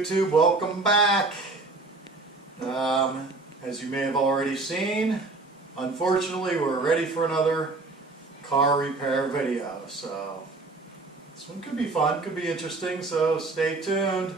YouTube, welcome back. As you may have already seen, unfortunately we're ready for another car repair video. So this one could be fun, could be interesting, so stay tuned.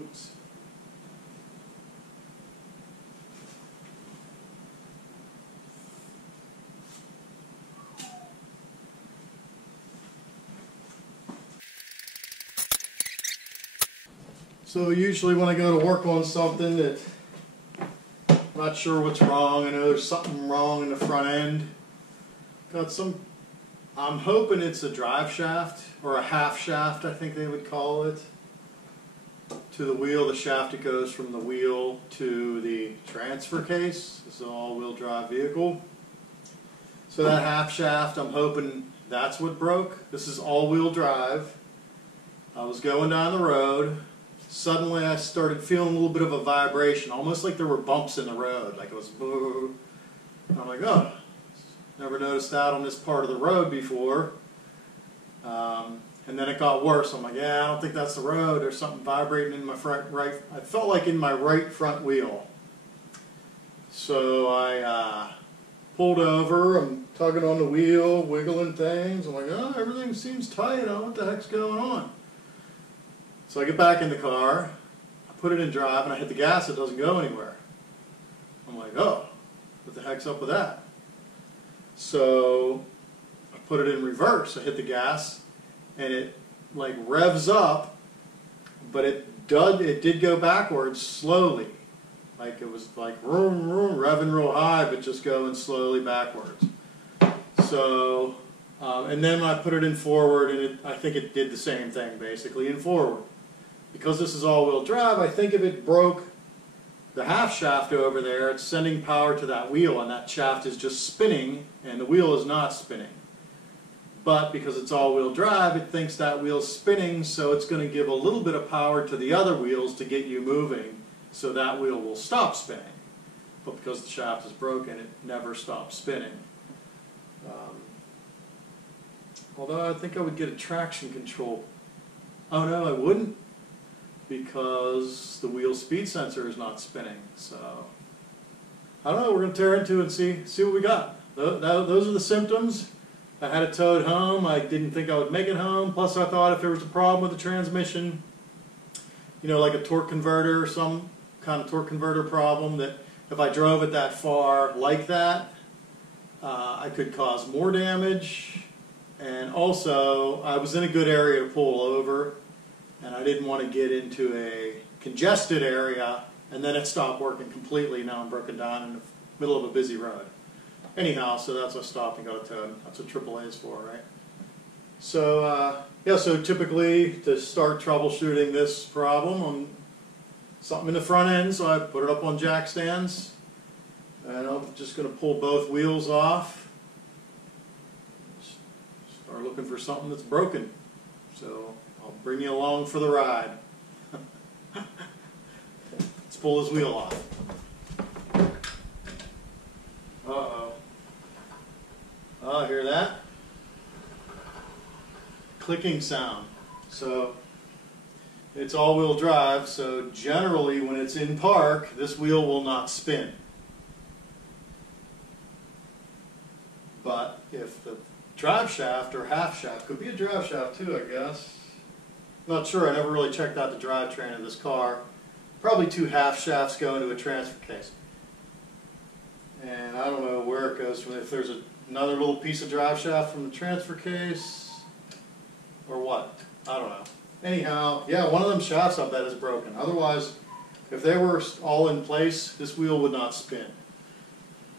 Oops. So usually when I go to work on something that I'm not sure what's wrong, I know there's something wrong in the front end. I'm hoping it's a drive shaft or a half shaft, I think they would call it, to the wheel, the shaft that goes from the wheel to the transfer case. This is an all-wheel drive vehicle. So that half shaft, I'm hoping that's what broke. This is all-wheel drive. I was going down the road. Suddenly I started feeling a little bit of a vibration, almost like there were bumps in the road, like it was boo. I'm like, oh, never noticed that on this part of the road before. And then it got worse. I'm like, yeah, I don't think that's the road. There's something vibrating in my right. I felt like in my right front wheel. So I pulled over. I'm tugging on the wheel, wiggling things. I'm like, oh, everything seems tight. I don't know what the heck's going on. So I get back in the car. I put it in drive, and I hit the gas. It doesn't go anywhere. I'm like, oh, what the heck's up with that? So I put it in reverse. I hit the gas, and it like revs up, but it did go backwards slowly. Like it was like vroom, vroom, revving real high, but just going slowly backwards. So, and then I put it in forward, and I think it did the same thing basically in forward. Because this is all-wheel drive, I think if it broke the half shaft over there, it's sending power to that wheel, and that shaft is just spinning, and the wheel is not spinning. But because it's all-wheel drive, it thinks that wheel's spinning, so it's going to give a little bit of power to the other wheels to get you moving, so that wheel will stop spinning. But because the shaft is broken, it never stops spinning. Although I think I would get a traction control. Oh no, I wouldn't, because the wheel speed sensor is not spinning. So I don't know. We're going to tear into it and see what we got. Those are the symptoms. I had it towed home. I didn't think I would make it home. Plus I thought if there was a problem with the transmission, you know, like a torque converter or some kind of torque converter problem, that if I drove it that far like that, I could cause more damage. And also, I was in a good area to pull over, and I didn't want to get into a congested area, and then it stopped working completely. Now I'm broken down in the middle of a busy road. Anyhow, so that's why I stopped and got it towed. That's what AAA is for, right? So, yeah, so typically to start troubleshooting this problem, I'm something in the front end, so I put it up on jack stands, and I'm just going to pull both wheels off. Start looking for something that's broken. So I'll bring you along for the ride. Let's pull his wheel off. Uh-oh. Oh, hear that? Clicking sound. So it's all-wheel drive, so generally when it's in park, this wheel will not spin. But if the drive shaft or half shaft, could be a drive shaft too, I guess. Not sure, I never really checked out the drivetrain of this car. Probably 2 half shafts go into a transfer case. And I don't know where it goes from, if there's another little piece of drive shaft from the transfer case, or what, I don't know. Anyhow, yeah, one of them shafts I bet is broken. Otherwise, if they were all in place, this wheel would not spin.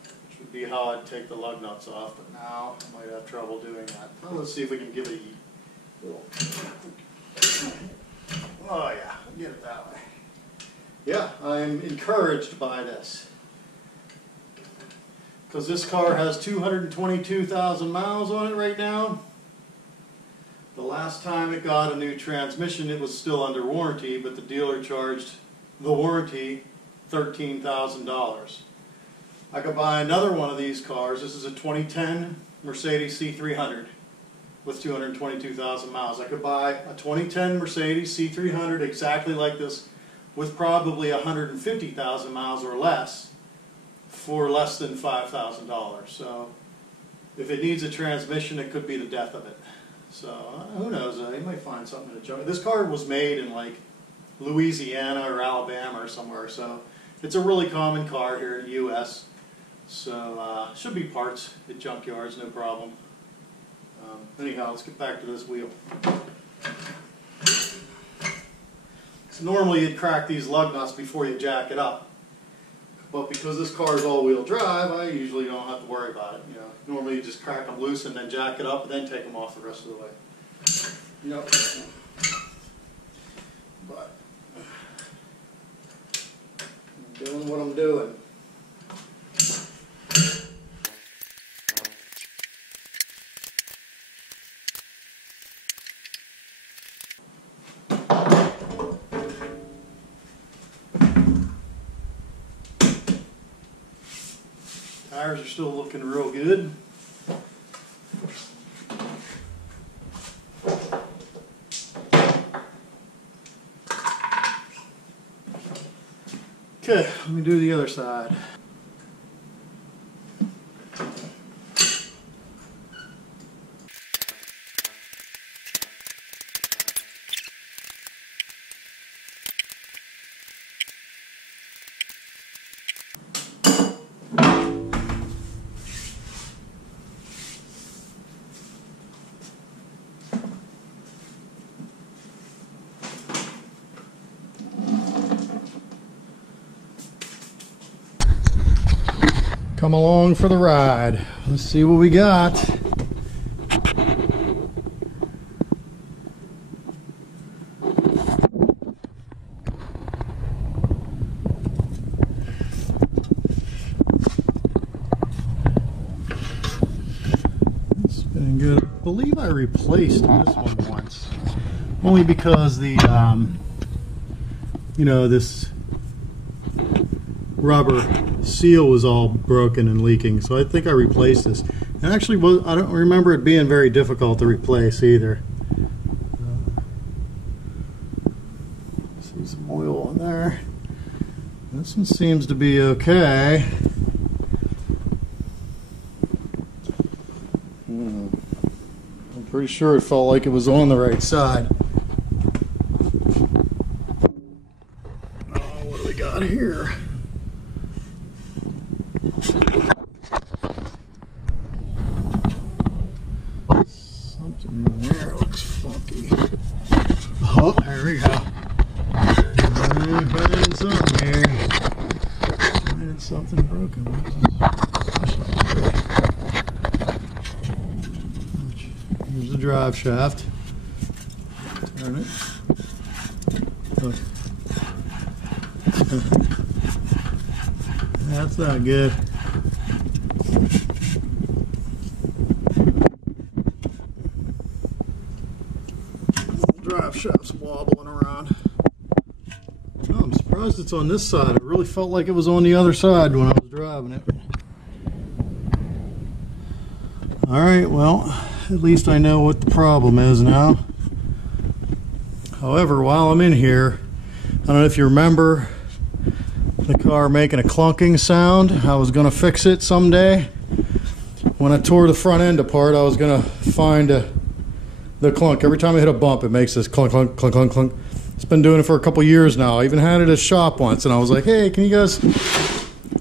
Which would be how I'd take the lug nuts off, but now I might have trouble doing that. Well, let's see if we can give it a little... Oh yeah, get it that way. Yeah, I'm encouraged by this. Because this car has 222,000 miles on it right now. The last time it got a new transmission, it was still under warranty, but the dealer charged the warranty $13,000. I could buy another one of these cars. This is a 2010 Mercedes C300 with 222,000 miles. I could buy a 2010 Mercedes C300 exactly like this with probably 150,000 miles or less for less than $5,000. So if it needs a transmission, it could be the death of it. So who knows, you might find something to junk. This car was made in like Louisiana or Alabama or somewhere, so it's a really common car here in the U.S. So should be parts at junkyards, no problem. Anyhow, let's get back to this wheel. So normally you'd crack these lug nuts before you jack it up. But because this car is all-wheel drive, I usually don't have to worry about it. You know, normally you just crack them loose and then jack it up and then take them off the rest of the way. Yep. But I'm doing what I'm doing. Tires are still looking real good. Okay, let me do the other side. Come along for the ride. Let's see what we got. It's been good. I believe I replaced this one once. Only because the, you know, this rubber seal was all broken and leaking, so I think I replaced this. And actually, I don't remember it being very difficult to replace either. See some oil in there. This one seems to be okay. I'm pretty sure it felt like it was on the right side. Oh, what do we got here? Something in there looks funky. Oh, there we go. I'm finding something here. Finding something broken. Here's the drive shaft. Turn it. Look. That's not good. shaft's wobbling around. Oh, I'm surprised it's on this side. It really felt like it was on the other side when I was driving it. Alright, well, at least I know what the problem is now. However, while I'm in here, I don't know if you remember the car making a clunking sound. I was going to fix it someday. When I tore the front end apart, I was going to find the clunk. Every time I hit a bump, it makes this clunk, clunk, clunk, clunk, clunk. It's been doing it for a couple years now. I even had it at a shop once, and I was like, hey, can you guys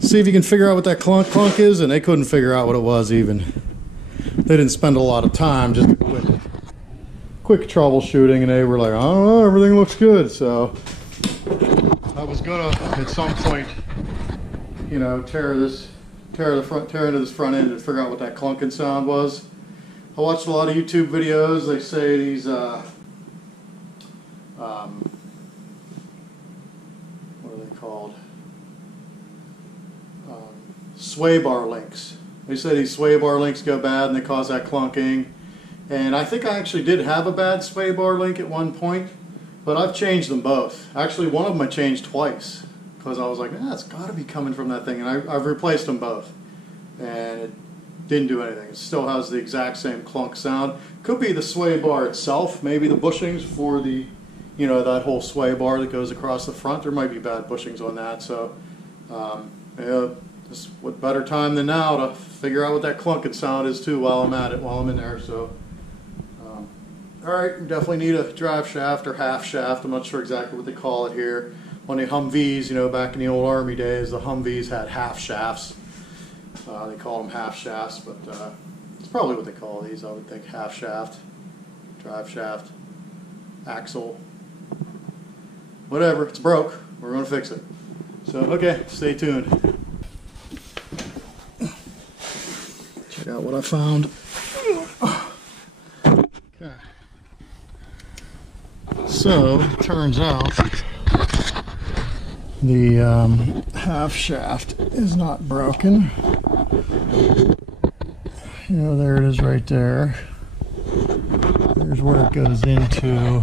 see if you can figure out what that clunk clunk is? And they couldn't figure out what it was even. They didn't spend a lot of time, just quick troubleshooting, and they were like, I don't know, everything looks good. So I was gonna at some point, you know, tear into this front end and figure out what that clunking sound was. I watched a lot of YouTube videos. They say these what are they called? Sway bar links. They say these sway bar links go bad and they cause that clunking. And I think I actually did have a bad sway bar link at one point, but I've changed them both. Actually, one of them I changed twice because I was like, it's got to be coming from that thing. And I've replaced them both, and it didn't do anything. It still has the exact same clunk sound. Could be the sway bar itself, maybe the bushings for the, you know, that whole sway bar that goes across the front. There might be bad bushings on that. So, yeah, what better time than now to figure out what that clunking sound is too while I'm at it, while I'm in there. So. Alright, definitely need a drive shaft or half shaft. I'm not sure exactly what they call it here. On the Humvees, you know, back in the old Army days, the Humvees had half shafts. They called them half shafts, but it's probably what they call these, I would think. Half shaft, drive shaft, axle, whatever. It's broke. We're going to fix it. So, okay, stay tuned. Check out what I found. Okay. So, it turns out the half shaft is not broken. You know, there it is right there. There's where it goes into.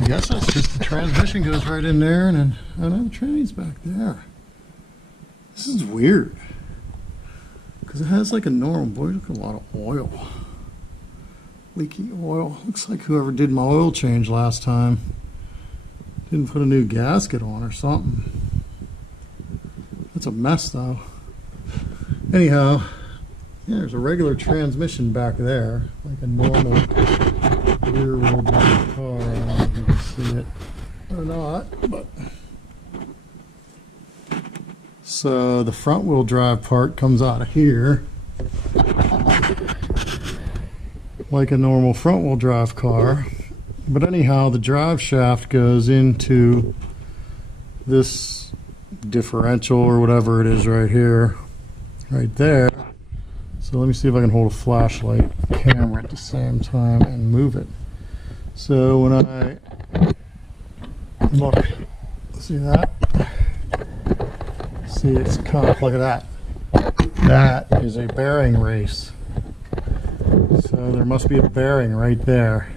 I guess that's just the transmission goes right in there, and then, oh no, the tranny's back there. This is weird. Because it has like a normal, boy, look at a lot of oil. Leaky oil. Looks like whoever did my oil change last time didn't put a new gasket on or something. That's a mess though. Anyhow, yeah, there's a regular transmission back there, like a normal rear wheel drive car. I don't know if you can see it or not, but so the front wheel drive part comes out of here like a normal front wheel drive car, but anyhow the drive shaft goes into this differential or whatever it is right here, right there. So let me see if I can hold a flashlight camera at the same time and move it. So when I look, see that? See, it's kind of, look at that. That is a bearing race. So there must be a bearing right there.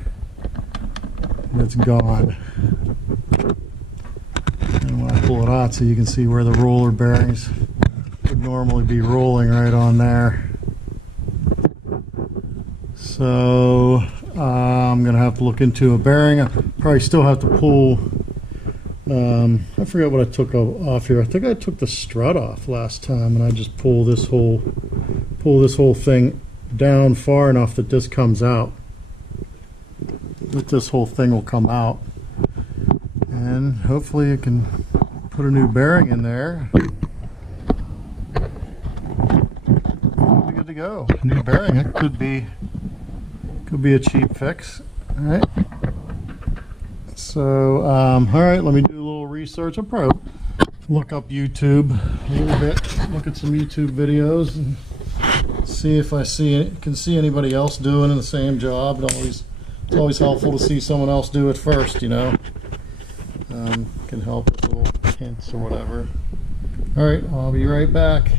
And it's gone. And when I pull it out so you can see where the roller bearings would normally be rolling right on there. So I'm going to have to look into a bearing. I probably still have to pull, I forget what I took off here. I think I took the strut off last time, and I just pull this whole thing down far enough that this comes out. That this whole thing will come out. And hopefully it can put a new bearing in there. We'll be good to go. New bearing, it could be a cheap fix. Alright. So, alright, let me do a little research. I'll probably look up YouTube a little bit, look at some YouTube videos and see if I can see anybody else doing the same job. It's always helpful to see someone else do it first, you know. Can help with little hints or whatever. Alright, I'll be right back.